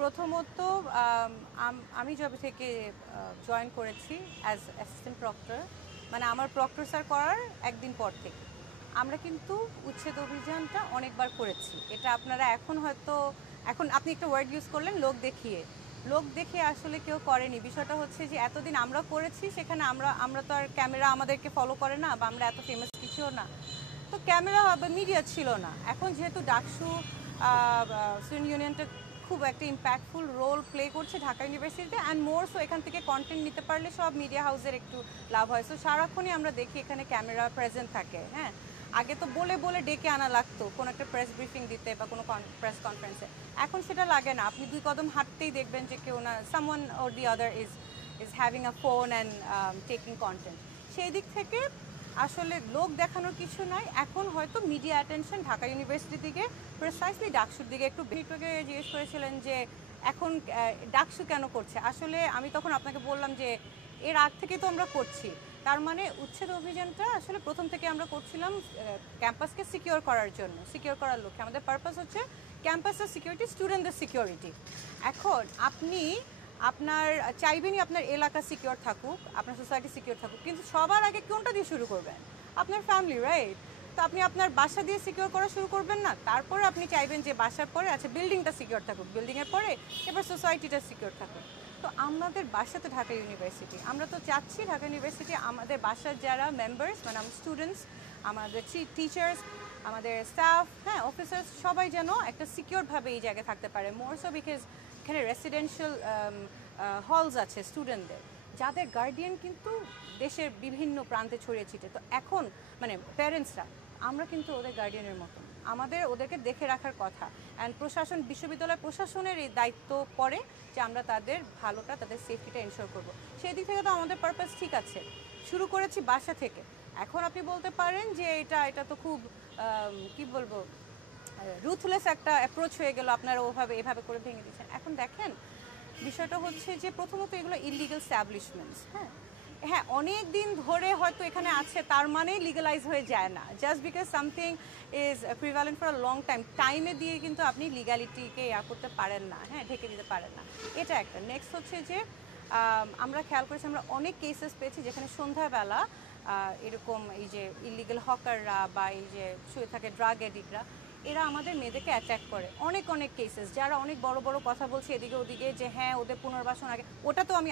প্রথমত আমি যবে থেকে জয়েন করেছি অ্যাজ অ্যাসিস্ট্যান্ট প্রক্টর, মানে আমার প্রক্টর স্যার করার একদিন পর থেকে আমরা কিন্তু উচ্ছেদ অভিযানটা অনেকবার করেছি। এটা আপনারা এখন আপনি একটা ওয়ার্ড ইউজ করলেন, লোক দেখিয়ে আসলে কেউ করেনি। বিষয়টা হচ্ছে যে এতদিন আমরা করেছি, সেখানে আমরা তো আর ক্যামেরা আমাদেরকে ফলো করে না, বা আমরা এত ফেমাস কিছুও না, তো ক্যামেরা বা মিডিয়া ছিল না। এখন যেহেতু ডাকসু স্টুডেন্ট ইউনিয়নটা খুব একটা ইম্প্যাক্টফুল রোল প্লে করছে ঢাকা ইউনিভার্সিটিতে, অ্যান্ড মোর সো এখান থেকে কন্টেন্ট নিতে পারলে সব মিডিয়া হাউসের একটু লাভ হয়। সো সারাক্ষণই আমরা দেখি এখানে ক্যামেরা প্রেজেন্ট থাকে। হ্যাঁ, আগে তো বলে ডেকে আনা লাগতো কোনো একটা প্রেস ব্রিফিং দিতে বা কোনো প্রেস কনফারেন্সে। এখন সেটা লাগে না, আপনি 2 কদম হাঁটতেই দেখবেন যে কেউ না, someone or the other is having a phone and taking content. সেই দিক থেকে আসলে লোক দেখানোর কিছু নাই। এখন হয়তো মিডিয়া অ্যাটেনশন ঢাকা ইউনিভার্সিটির দিকে, প্রিসাইসলি ডাকসুর দিকে একটু ভিটকে জিজ্ঞেস করেছিলেন যে এখন ডাকসু কেন করছে। আসলে আমি তখন আপনাকে বললাম যে এর আগ থেকে তো আমরা করছি। তার মানে উচ্ছেদ অভিযানটা আসলে প্রথম থেকে আমরা করছিলাম ক্যাম্পাসকে সিকিউর করার জন্য, সিকিউর করার লক্ষ্যে। আমাদের পারপাস হচ্ছে ক্যাম্পাসের সিকিউরিটি, স্টুডেন্টদের সিকিউরিটি। এখন আপনি চাইবেনই আপনার এলাকা সিকিউর থাকুক, আপনার সোসাইটি সিকিউর থাকুক, কিন্তু সবার আগে কোনটা দিয়ে শুরু করবেন? আপনার ফ্যামিলি, রাইট? তো আপনি আপনার বাসা দিয়ে সিকিউর করা শুরু করবেন না, তারপরে আপনি চাইবেন যে বাসার পরে আচ্ছা বিল্ডিংটা সিকিউর থাকুক, বিল্ডিংয়ের পরে এবার সোসাইটিটা সিকিউর থাকুক। তো আমাদের বাসা তো ঢাকা ইউনিভার্সিটি, আমরা তো চাচ্ছি ঢাকা ইউনিভার্সিটি আমাদের বাসার যারা মেম্বার্স, মানে আমার স্টুডেন্টস, আমাদের টিচার্স, আমাদের স্টাফ, হ্যাঁ, অফিসার্স, সবাই যেন একটা সিকিউরভাবে এই জায়গায় থাকতে পারে। মোরসো বিকজ এখানে রেসিডেন্সিয়াল হলস আছে স্টুডেন্টদের, যাদের গার্ডিয়ান কিন্তু দেশের বিভিন্ন প্রান্তে ছড়িয়ে ছিটে। তো এখন মানে প্যারেন্টসরা, আমরা কিন্তু ওদের গার্ডিয়ানের মতন, আমাদের ওদেরকে দেখে রাখার কথা। অ্যান্ড বিশ্ববিদ্যালয় প্রশাসনের এই দায়িত্ব পড়ে যে আমরা তাদের ভালোটা, তাদের সেফটিটা এনশিওর করব। সেই দিক থেকে তো আমাদের পারপাস ঠিক আছে, শুরু করেছি বাসা থেকে। এখন আপনি বলতে পারেন যে এটা তো খুব কি বলবো, রুথলেস একটা অ্যাপ্রোচ হয়ে গেল, আপনারা এভাবে করে ভেঙে দিচ্ছেন। এখন দেখেন, বিষয়টা হচ্ছে যে প্রথমত এগুলো ইলিগাল স্ট্যাবলিশমেন্টস। হ্যাঁ, অনেক দিন ধরে হয়তো এখানে আছে, তার মানেই লিগালাইজ হয়ে যায় না। Just because something is prevalent for a long টাইমে দিয়ে কিন্তু আপনি লিগালিটিকে করতে পারেন না, হ্যাঁ, ঢেকে দিতে পারেন না। এটা একটা। নেক্সট হচ্ছে যে আমরা খেয়াল করেছি, আমরা অনেক কেসেস পেয়েছি যেখানে সন্ধ্যাবেলা এরকম এই যে ইলিগাল হকাররা বা এই যে শুয়ে থাকে ড্রাগ এডিক্টরা, এরা আমাদের মেয়েদেরকে অ্যাট্যাক করে। অনেক কেসেস, যারা অনেক বড় কথা বলছে এদিকে ওদিকে যে হ্যাঁ ওদের পুনর্বাসন আগে, ওটা তো আমি